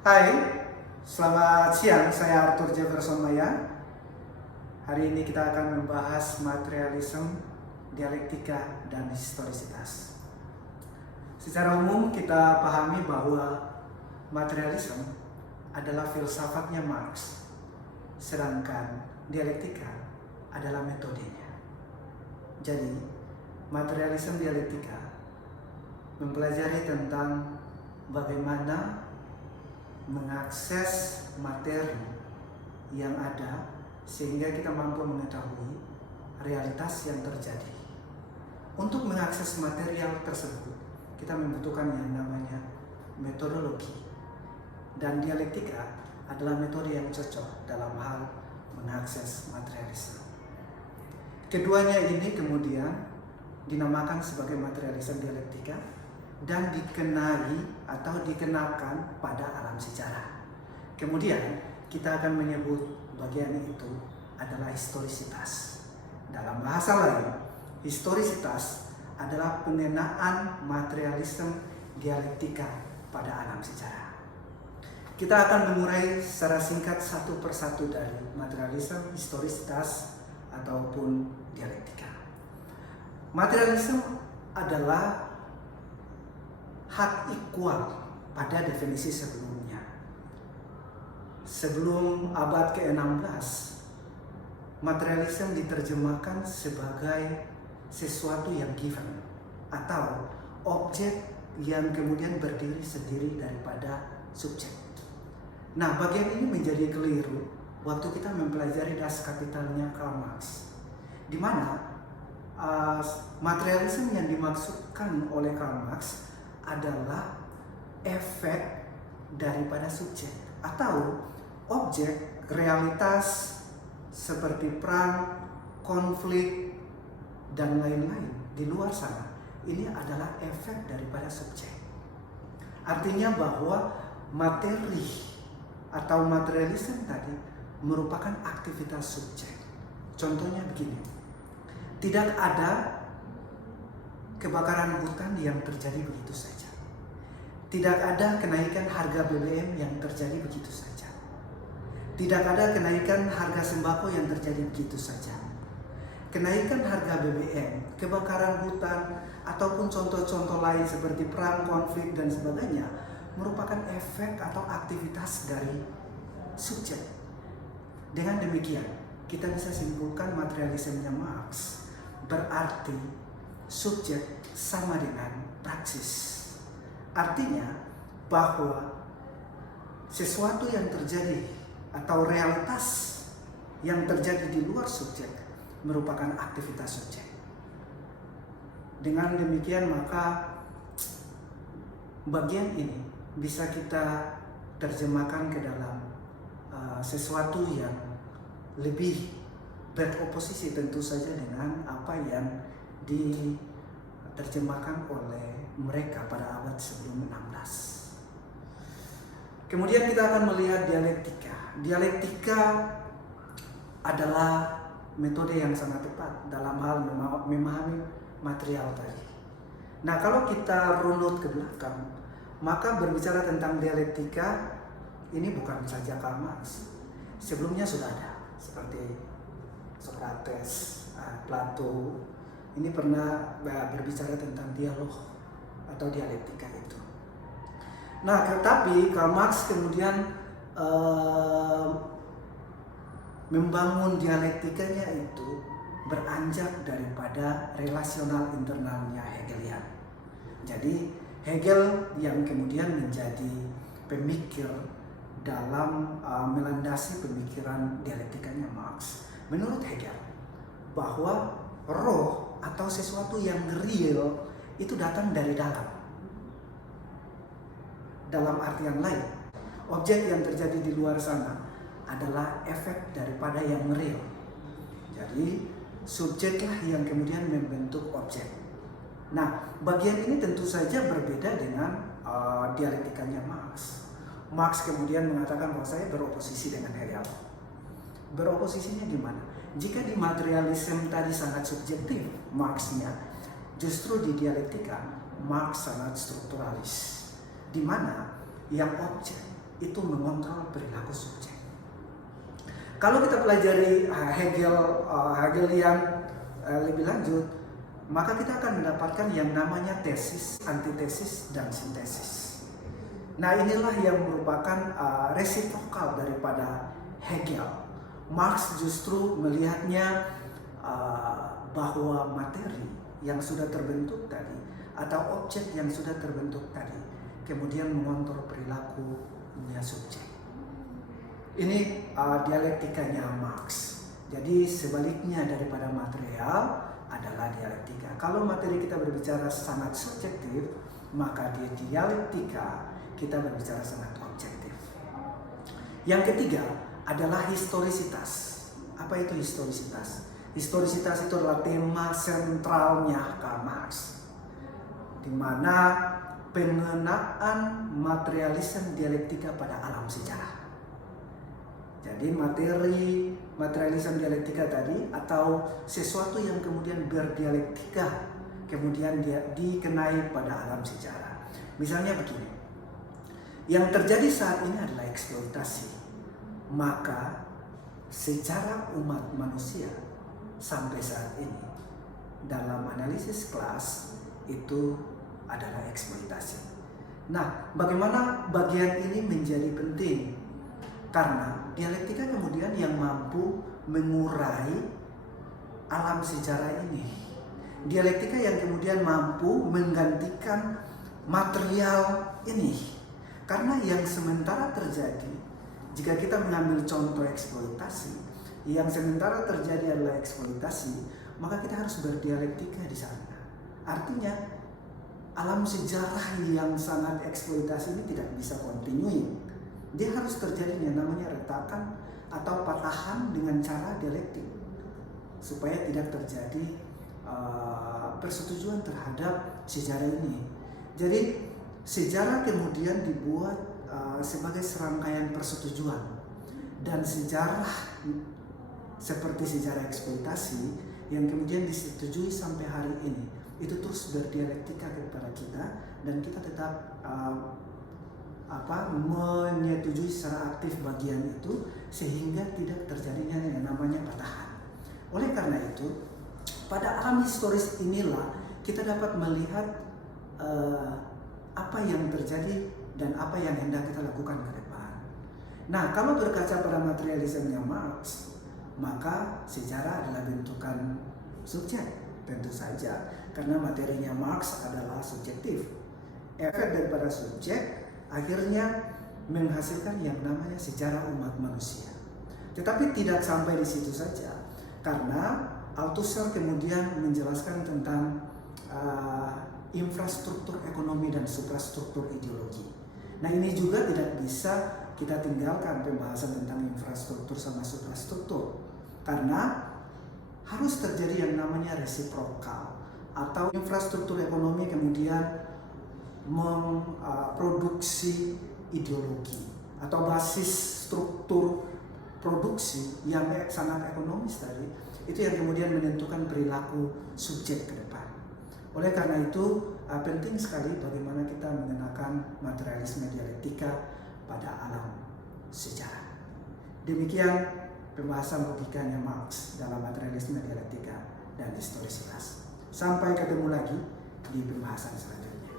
Hai, selamat siang. Saya Arthur Jefferson Maya. Hari ini kita akan membahas materialisme, dialektika, dan historisitas. Secara umum kita pahami bahwa materialisme adalah filsafatnya Marx, sedangkan dialektika adalah metodenya. Jadi, materialisme dialektika mempelajari tentang bagaimana mengakses materi yang ada sehingga kita mampu mengetahui realitas yang terjadi. Untuk mengakses material tersebut, kita membutuhkan yang namanya metodologi. Dan dialektika adalah metode yang cocok dalam hal mengakses materialisme. Keduanya ini kemudian dinamakan sebagai materialisme dialektika dan dikenali atau dikenakan pada alam sejarah. Kemudian kita akan menyebut bagian itu adalah historisitas. Dalam bahasa lain, historisitas adalah pengenaan materialisme dialektika pada alam sejarah. Kita akan mengurai secara singkat satu persatu dari materialisme, historisitas, ataupun dialektika. Materialisme adalah hak ekual pada definisi sebelumnya. Sebelum abad ke-16, materialisme diterjemahkan sebagai sesuatu yang given atau objek yang kemudian berdiri sendiri daripada subjek. Nah, bagian ini menjadi keliru waktu kita mempelajari Das Kapitalnya Karl Marx, di mana materialisme yang dimaksudkan oleh Karl Marx adalah efek daripada subjek atau objek realitas seperti perang, konflik, dan lain-lain di luar sana. Ini adalah efek daripada subjek. Artinya bahwa materi atau materialisme tadi merupakan aktivitas subjek. Contohnya begini, tidak ada kebakaran hutan yang terjadi begitu saja. Tidak ada kenaikan harga BBM yang terjadi begitu saja. Tidak ada kenaikan harga sembako yang terjadi begitu saja. Kenaikan harga BBM, kebakaran hutan, ataupun contoh-contoh lain seperti perang, konflik, dan sebagainya merupakan efek atau aktivitas dari subjek. Dengan demikian, kita bisa simpulkan materialismenya Marx berarti subjek sama dengan praksis. Artinya bahwa sesuatu yang terjadi atau realitas yang terjadi di luar subjek merupakan aktivitas subjek. Dengan demikian maka bagian ini bisa kita terjemahkan ke dalam sesuatu yang lebih beroposisi tentu saja dengan apa yang diterjemahkan oleh mereka pada abad sebelum 16. Kemudian kita akan melihat dialektika. Dialektika adalah metode yang sangat tepat dalam hal memahami material tadi. Nah, kalau kita runut ke belakang, maka berbicara tentang dialektika ini bukan saja Karl Marx. Sebelumnya sudah ada seperti Socrates, Plato. Ini pernah berbicara tentang dialog atau dialektika itu. Nah, tetapi Karl Marx kemudian membangun dialektikanya itu beranjak daripada relasional internalnya Hegelian. Jadi Hegel yang kemudian menjadi pemikir dalam melandasi pemikiran dialektikanya Marx. Menurut Hegel, bahwa roh atau sesuatu yang real itu datang dari dalam. Dalam artian lain, objek yang terjadi di luar sana adalah efek daripada yang real. Jadi, subjeklah yang kemudian membentuk objek. Nah, bagian ini tentu saja berbeda dengan dialektikanya Marx. Marx kemudian mengatakan bahwa saya beroposisi dengan Hegel. Beroposisinya gimana? Jika di materialisme tadi sangat subjektif Marxnya, justru di dialektika Marx sangat strukturalis, di mana yang objek itu mengontrol perilaku subjek. Kalau kita pelajari Hegelian lebih lanjut, maka kita akan mendapatkan yang namanya tesis, antitesis, dan sintesis. Nah, inilah yang merupakan resiprokal daripada Hegel. Marx justru melihatnya bahwa materi yang sudah terbentuk tadi atau objek yang sudah terbentuk tadi kemudian mengontrol perilakunya subjek. Ini dialektikanya Marx. Jadi sebaliknya daripada material adalah dialektika. Kalau materi kita berbicara sangat subjektif, maka di dialektika kita berbicara sangat objektif. Yang ketiga adalah historisitas. Apa itu historisitas? Historisitas itu adalah tema sentralnya Karl Marx, di mana pengenaan materialisme dialektika pada alam sejarah. Jadi materialisme dialektika tadi atau sesuatu yang kemudian berdialektika kemudian dia dikenai pada alam sejarah. Misalnya begini, yang terjadi saat ini adalah eksploitasi, maka sejarah umat manusia sampai saat ini dalam analisis kelas itu adalah eksploitasi. Nah, bagaimana bagian ini menjadi penting? Karena dialektika kemudian yang mampu mengurai alam sejarah ini. Dialektika yang kemudian mampu menggantikan material ini. Karena yang sementara terjadi, jika kita mengambil contoh eksploitasi, yang sementara terjadi adalah eksploitasi, maka kita harus berdialektika di sana. Artinya, alam sejarah yang sangat eksploitasi ini tidak bisa continuing. Dia harus terjadi yang namanya retakan atau patahan dengan cara dialektik, supaya tidak terjadi persetujuan terhadap sejarah ini. Jadi, sejarah kemudian dibuat sebagai serangkaian persetujuan, dan sejarah seperti sejarah eksploitasi yang kemudian disetujui sampai hari ini itu terus berdialektika kepada kita, dan kita tetap menyetujui secara aktif bagian itu sehingga tidak terjadinya yang namanya patahan. Oleh karena itu, pada alam historis inilah kita dapat melihat apa yang terjadi dan apa yang hendak kita lakukan ke depan. Nah, kalau berkaca pada materialismenya Marx, maka sejarah adalah bentukan subjek, tentu saja, karena materinya Marx adalah subjektif. Efek daripada subjek akhirnya menghasilkan yang namanya sejarah umat manusia. Tetapi tidak sampai di situ saja, karena Althusser kemudian menjelaskan tentang infrastruktur ekonomi dan suprastruktur ideologi. Nah, ini juga tidak bisa kita tinggalkan pembahasan tentang infrastruktur sama suprastruktur, karena harus terjadi yang namanya resiprokal atau infrastruktur ekonomi kemudian memproduksi ideologi atau basis struktur produksi yang sangat ekonomis tadi, itu yang kemudian menentukan perilaku subjek ke depan. Oleh karena itu penting sekali bagaimana kita mengenakan materialisme dialektika pada alam sejarah. Demikian pembahasan logikanya Marx dalam materialisme dialektika dan historisitas. Sampai ketemu lagi di pembahasan selanjutnya.